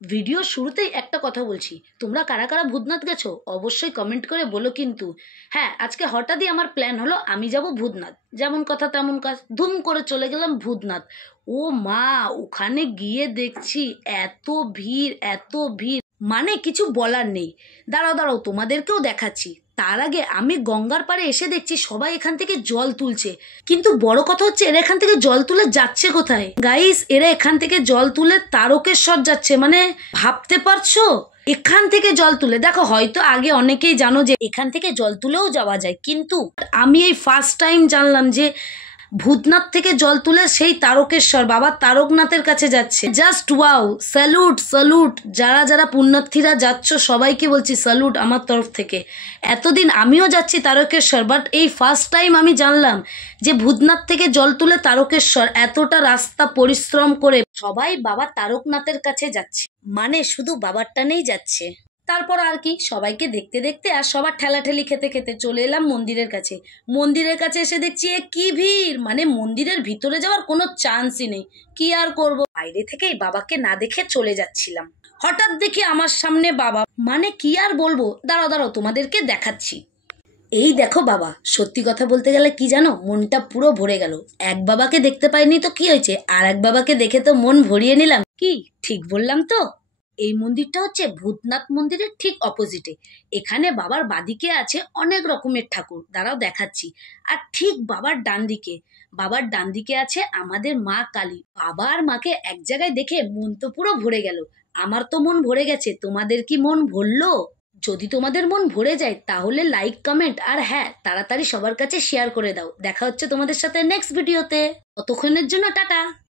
Video শুরুতেই একটা কথা বলছি, তোমরা কারা কারা ভূতনাথ গেছো অবশ্যই কমেন্ট করে বলো কিন্তু। হ্যাঁ, আজকে হঠাৎই আমার প্ল্যান হলো আমি যাব ভূতনাথ, যেমন কথা তেমন কাজ, ধুম করে চলে গেলাম ভূতনাথ। ও মা, ওখানে গিয়ে দেখছি এত ভিড় এত ভিড়, মানে কিছু বলার নেই। দাঁড়াও দাঁড়াও, তোমাদেরকেও দেখাচ্ছি। তার আগে আমি গঙ্গার পাড়ে এসে দেখছি সবাই এখান থেকে জল তুলছে, কিন্তু বড় কথা হচ্ছে এরা এখান থেকে জল তুলে যাচ্ছে কোথায় গাইস? এরা এখান থেকে জল তুলে তারকেশ্বর যাচ্ছে, মানে ভাবতে পারছো? এখান থেকে জল তুলে, দেখো হয়তো আগে অনেকেই জানো যে এখান থেকে জল তুলেও যাওয়া যায়, কিন্তু আমি এই ফার্স্ট টাইম জানলাম যে ভূতনাথ থেকে জল তুলে সেই তারকেশ্বর বাবা তারকনাথের কাছে যাচ্ছে। জাস্ট ওয়াও, স্যালুট স্যালুট, যারা যারা পুণ্যার্থীরা যাচ্ছ সবাইকে বলছি স্যালুট আমার তরফ থেকে। এতদিন আমিও যাচ্ছি তারকেশ্বর, বাট এই ফার্স্ট টাইম আমি জানলাম যে ভূতনাথ থেকে জল তুলে তারকেশ্বর, এতটা রাস্তা পরিশ্রম করে সবাই বাবা তারকনাথের কাছে যাচ্ছে, মানে শুধু বাবার টানেই যাচ্ছে। তারপর আর কি, সবাইকে দেখতে দেখতে আর সবার ঠেলাঠেলি খেতে খেতে চলে এলাম মন্দিরের কাছে। মন্দিরের কাছে এসে দেখছি এ কি ভিড়, মানে মন্দিরের ভিতরে যাওয়ার কোনো চান্সই নেই। কি আর করব, বাইরে থেকেই বাবাকে না দেখে চলে যাচ্ছিলাম। হঠাৎ দেখি আমার সামনে বাবা, মানে কি আর বলবো, দাঁড়াও দাঁড়াও তোমাদেরকে দেখাচ্ছি। এই দেখো বাবা, সত্যি কথা বলতে গেলে কি জানো, মনটা পুরো ভরে গেল। এক বাবাকে দেখতে পাইনি তো কি হয়েছে, আর এক বাবাকে দেখে তো মন ভরিয়ে নিলাম। কি ঠিক বললাম তো? এই মন্দিরটা হচ্ছে ভূতনাথ মন্দিরের ঠিক অপোজিটে। এখানে বাবার বাদিকে আছে অনেক রকমের ঠাকুর, দাঁড়াও দেখাচ্ছি। আর ঠিক বাবার ডান দিকে আছে আমাদের মা কালী। বাবা আর মাকে এক জায়গায় দেখে মন তো পুরো ভরে গেল। আমার তো মন ভরে গেছে, তোমাদের কি মন ভরলো? যদি তোমাদের মন ভরে যায় তাহলে লাইক কমেন্ট আর হ্যাঁ তাড়াতাড়ি সবার কাছে শেয়ার করে দাও। দেখা হচ্ছে তোমাদের সাথে নেক্সট ভিডিওতে, ততক্ষণের জন্য টাটা।